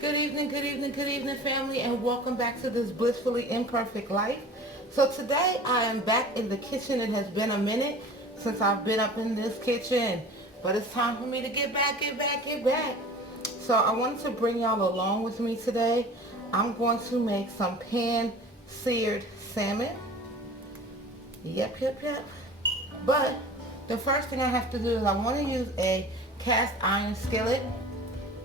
Good evening, good evening, good evening, family, and welcome back to this blissfully imperfect life. So today I am back in the kitchen. It has been a minute since I've been up in this kitchen, but it's time for me to get back, get back, get back. So I wanted to bring y'all along with me today. I'm going to make some pan seared salmon. Yep. But the first thing I have to do is I want to use a cast iron skillet.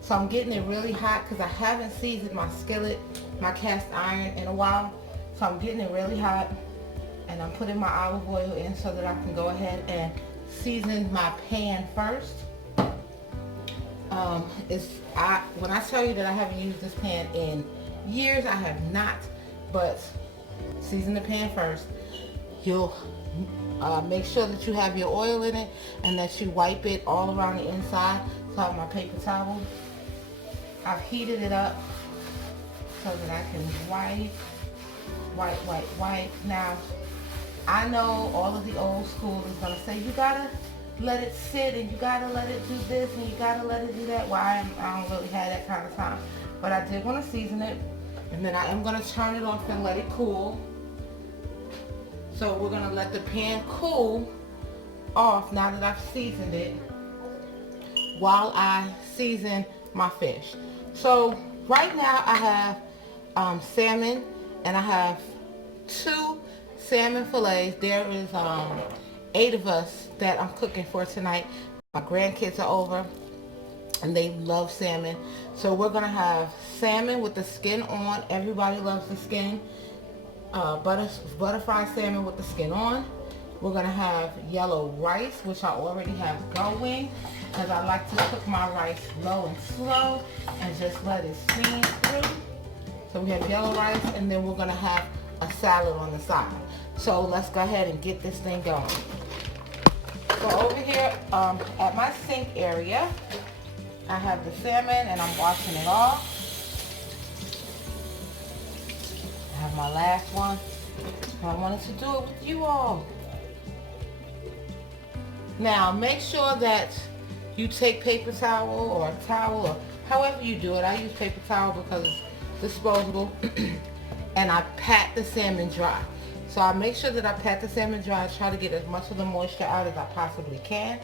So I'm getting it really hot because I haven't seasoned my skillet, my cast iron in a while. So I'm getting it really hot and I'm putting my olive oil in so that I can go ahead and season my pan first. When I tell you that I haven't used this pan in years, I have not, but season the pan first. You'll make sure that you have your oil in it and that you wipe it all around the inside. So I have my paper towel. I've heated it up so that I can wipe. Now, I know all of the old school is going to say you got to let it sit and you got to let it do this and you got to let it do that. Well, I don't really have that kind of time. But I did want to season it. And then I am going to turn it off and let it cool. So we're going to let the pan cool off now that I've seasoned it while I season my fish. So right now I have salmon, and I have 2 salmon fillets. There is 8 of us that I'm cooking for tonight. My grandkids are over and they love salmon. So we're gonna have salmon with the skin on. Everybody loves the skin. Butter fried salmon with the skin on. We're going to have yellow rice, which I already have going, because I like to cook my rice low and slow and just let it steam through. So we have yellow rice, and then we're going to have a salad on the side. So let's go ahead and get this thing going. So over here at my sink area, I have the salmon and I'm washing it off. I have my last one. I wanted to do it with you all. Now make sure that you take paper towel or a towel or however you do it. I use paper towel because it's disposable. And I pat the salmon dry. So I make sure that I pat the salmon dry. I try to get as much of the moisture out as I possibly can.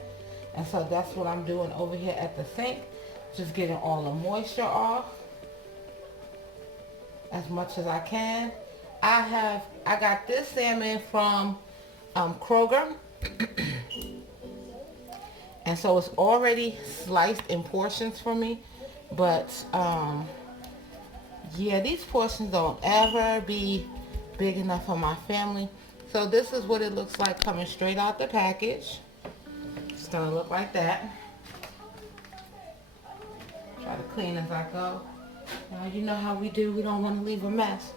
And so that's what I'm doing over here at the sink. Just getting all the moisture off as much as I can. I got this salmon from Kroger. And so it's already sliced in portions for me. But yeah, these portions don't ever be big enough for my family. So this is what it looks like coming straight out the package. It's gonna look like that. Try to clean as I go. Now, you know how we do. We don't want to leave a mess.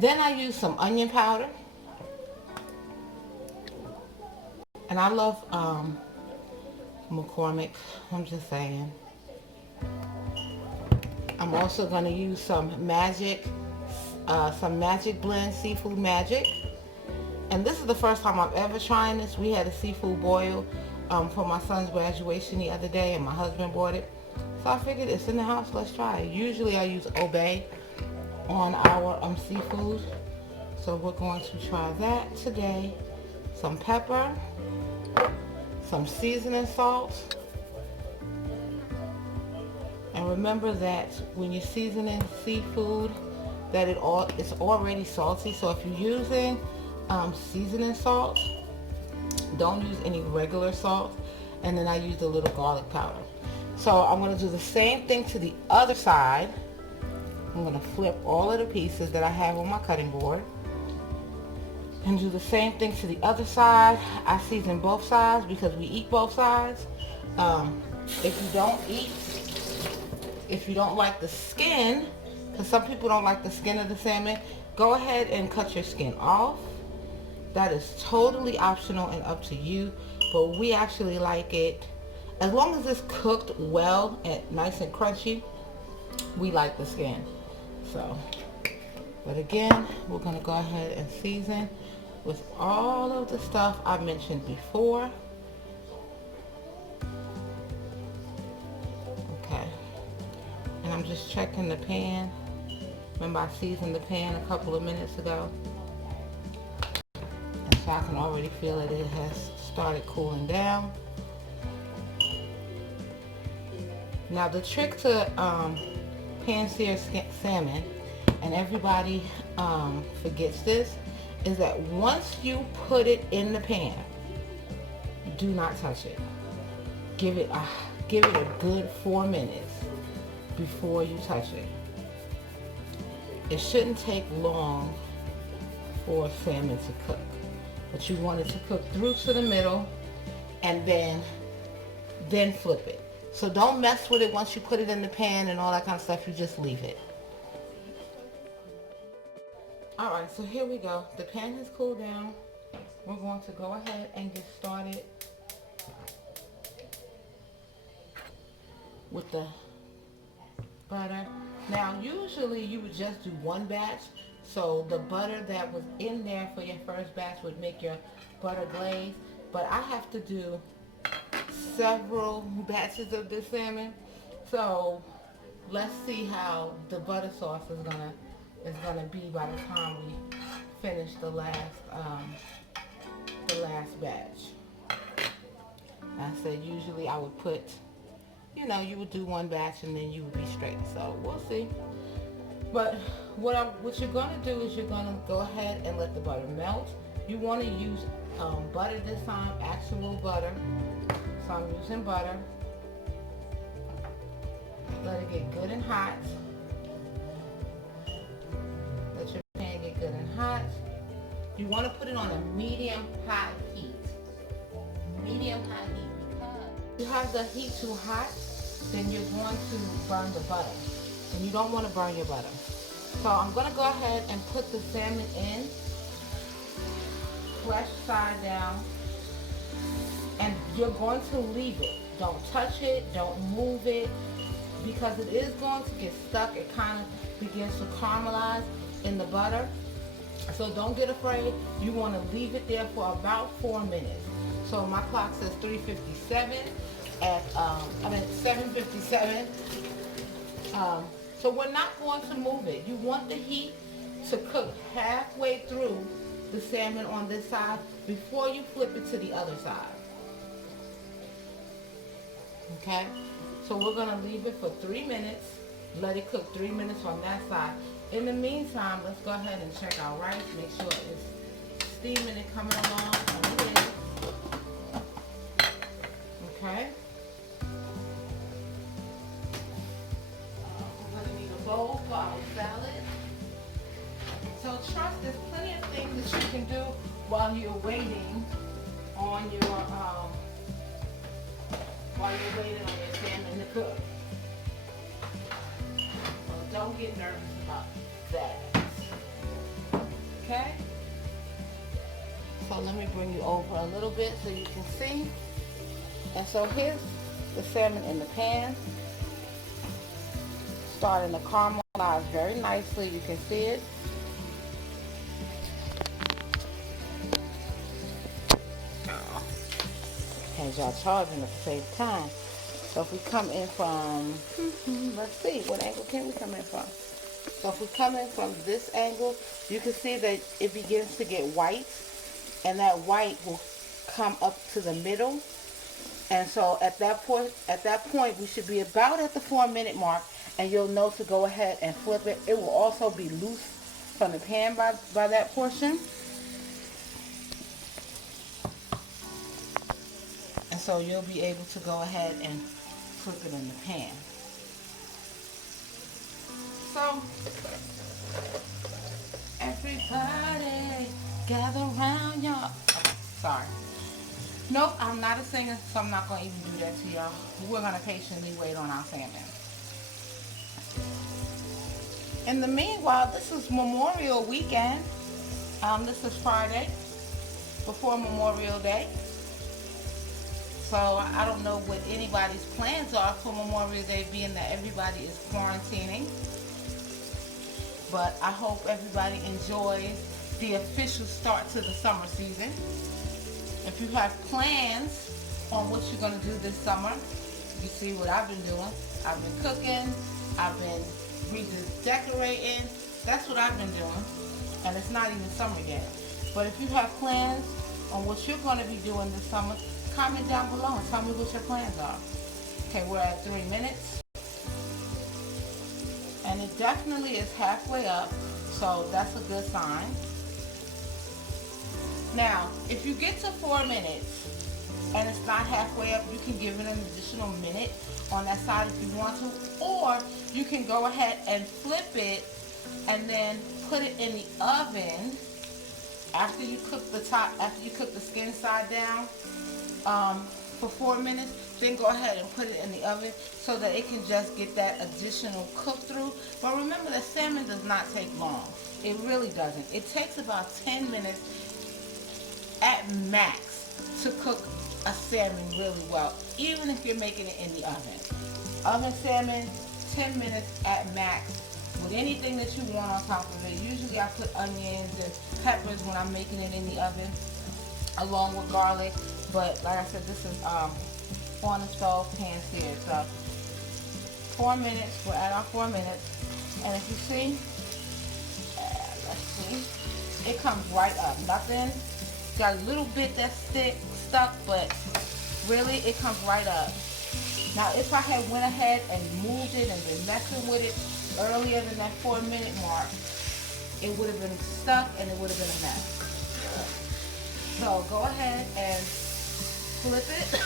Then I use some onion powder. And I love McCormick. I'm just saying. I'm also going to use some Magic Blend Seafood Magic. And this is the first time I've ever tried this. We had a seafood boil for my son's graduation the other day, and my husband bought it. So I figured it's in the house, let's try it. Usually I use Obey on our seafood. So we're going to try that today. Some pepper, some seasoning salt. And remember that when you're seasoning seafood, that it's already salty. So if you're using seasoning salt, don't use any regular salt. And then I used a little garlic powder. So I'm going to do the same thing to the other side. I'm going to flip all of the pieces that I have on my cutting board. And do the same thing to the other side. I season both sides because we eat both sides. If you don't like the skin, because some people don't like the skin of the salmon, go ahead and cut your skin off. That is totally optional and up to you. But we actually like it. As long as it's cooked well and nice and crunchy, we like the skin. So, but again, we're going to go ahead and season with all of the stuff I mentioned before. Okay. And I'm just checking the pan. Remember I seasoned the pan a couple of minutes ago. And so I can already feel that it has started cooling down. Now the trick to pan seared salmon, and everybody forgets this, is that once you put it in the pan, do not touch it. Give it a good 4 minutes before you touch it. It shouldn't take long for salmon to cook, but you want it to cook through to the middle, and then flip it. So don't mess with it once you put it in the pan and all that kind of stuff. You just leave it. Alright, so here we go. The pan has cooled down. We're going to go ahead and get started with the butter. Now, usually you would just do one batch. So the butter that was in there for your first batch would make your butter glaze. But I have to do several batches of this salmon. So let's see how the butter sauce is gonna be by the time we finish the last batch. I said usually I would put, you would do one batch and then you would be straight. So we'll see. But what you're gonna do is you're gonna go ahead and let the butter melt. You want to use butter this time, actual butter. So I'm using butter. Let it get good and hot. Let your pan get good and hot. You want to put it on a medium high heat. Medium high heat, because if you have the heat too hot, then you're going to burn the butter. And you don't want to burn your butter. So I'm going to go ahead and put the salmon in, fresh side down, and you're going to leave it. Don't touch it, don't move it, because it is going to get stuck. It kind of begins to caramelize in the butter. So don't get afraid. You want to leave it there for about 4 minutes. So my clock says 3:57 at 7:57. So we're not going to move it. You want the heat to cook halfway through the salmon on this side before you flip it to the other side. Okay? So we're going to leave it for 3 minutes. Let it cook 3 minutes on that side. In the meantime, let's go ahead and check our rice. Make sure it's steaming and coming along. And it is. Okay? We're going to need a bowl for our salad. So trust, there's plenty of things that you can do while you're waiting on your salmon to cook. So don't get nervous about that. Okay? So let me bring you over a little bit so you can see. And so here's the salmon in the pan. Starting to caramelize very nicely. You can see it. Had y'all charging at the same time. So if we come in from, let's see, what angle can we come in from? So if we come in from this angle, you can see that it begins to get white, and that white will come up to the middle. And so at that point, we should be about at the 4 minute mark, and you'll know to go ahead and flip it. It will also be loose from the pan by that portion. And so you'll be able to go ahead and flip it in the pan. So, everybody gather around y'all. Okay, sorry. Nope, I'm not a singer, so I'm not going to even do that to y'all. We're going to patiently wait on our salmon. In the meanwhile, this is Memorial Weekend. This is Friday before Memorial Day. So I don't know what anybody's plans are for Memorial Day, being that everybody is quarantining. But I hope everybody enjoys the official start to the summer season. If you have plans on what you're going to do this summer, you see what I've been doing. I've been cooking, I've been redecorating. That's what I've been doing. And it's not even summer yet. But if you have plans on what you're going to be doing this summer, comment down below and tell me what your plans are. Okay, we're at 3 minutes. And it definitely is halfway up, so that's a good sign. Now, if you get to 4 minutes and it's not halfway up, you can give it an additional minute on that side if you want to, or you can go ahead and flip it and then put it in the oven after you cook the top, after you cook the skin side down for 4 minutes. Then go ahead and put it in the oven so that it can just get that additional cook through. But remember, the salmon does not take long. It really doesn't. It takes about 10 minutes at max to cook a salmon really well, even if you're making it in the oven. Oven salmon, 10 minutes at max with anything that you want on top of it. Usually I put onions and peppers when I'm making it in the oven along with garlic, but like I said, this is on the stove, pan seared. So 4 minutes, we're at our 4 minutes, and if you see, let's see, it comes right up. Nothing, got a little bit that's stuck, but really it comes right up. Now if I had went ahead and moved it and been messing with it earlier than that 4 minute mark, it would have been stuck and it would have been a mess. So go ahead and flip it.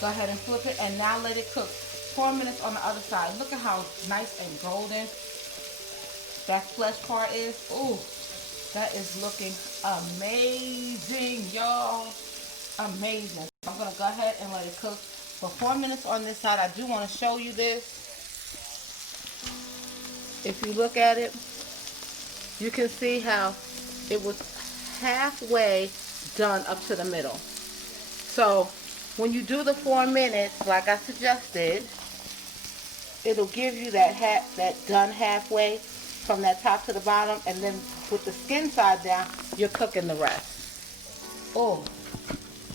Go ahead and flip it, and now let it cook 4 minutes on the other side. Look at how nice and golden that flesh part is. Ooh, that is looking amazing, y'all. Amazing. I'm gonna go ahead and let it cook for 4 minutes on this side. I do want to show you this. If you look at it, you can see how it was halfway done up to the middle. So when you do the 4 minutes, like I suggested, it'll give you that done halfway from that top to the bottom, and then with the skin side down, you're cooking the rest. Oh,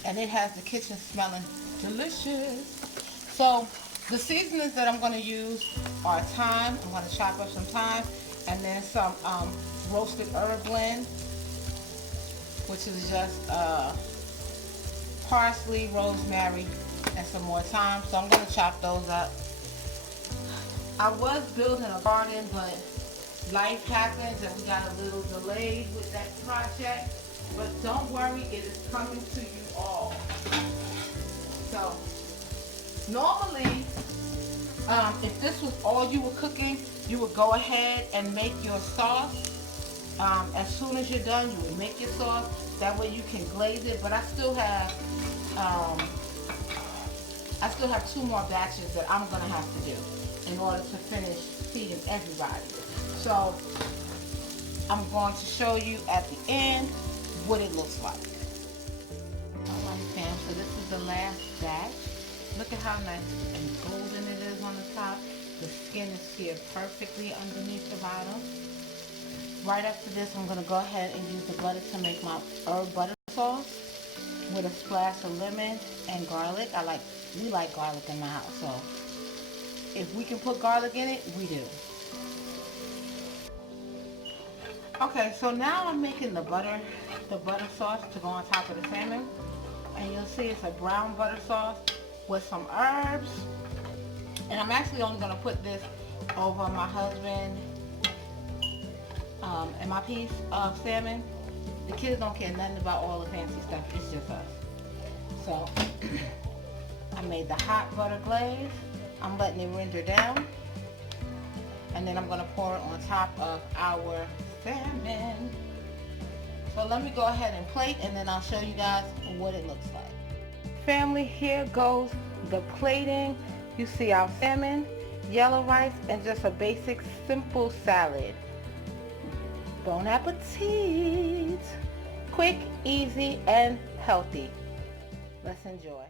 and it has the kitchen smelling delicious. So the seasonings that I'm going to use are thyme. I'm going to chop up some thyme, and then some roasted herb blend, which is just parsley, rosemary, and some more thyme. So I'm going to chop those up. I was building a garden, but life happens and we got a little delayed with that project. But don't worry, it is coming to you all. So normally, if this was all you were cooking, you would go ahead and make your sauce. As soon as you're done, you would make your sauce. That way you can glaze it. But I still have 2 more batches that I'm gonna have to do in order to finish feeding everybody. So I'm going to show you at the end what it looks like. Alright fam, so this is the last batch. Look at how nice and golden it is on the top. The skin is seared perfectly underneath the bottom. Right after this, I'm going to go ahead and use the butter to make my herb butter sauce with a splash of lemon and garlic. We like garlic in my house, so if we can put garlic in it, we do. Okay, so now I'm making the butter sauce to go on top of the salmon, and you'll see it's a brown butter sauce with some herbs, and I'm actually only going to put this over my husband and my piece of salmon. The kids don't care nothing about all the fancy stuff, it's just us. So I made the hot butter glaze. I'm letting it render down, and then I'm going to pour it on top of our salmon. So let me go ahead and plate, and then I'll show you guys what it looks like. Family, here goes the plating. You see our salmon, yellow rice, and just a basic simple salad. Bon appetit! Quick, easy, and healthy. Let's enjoy.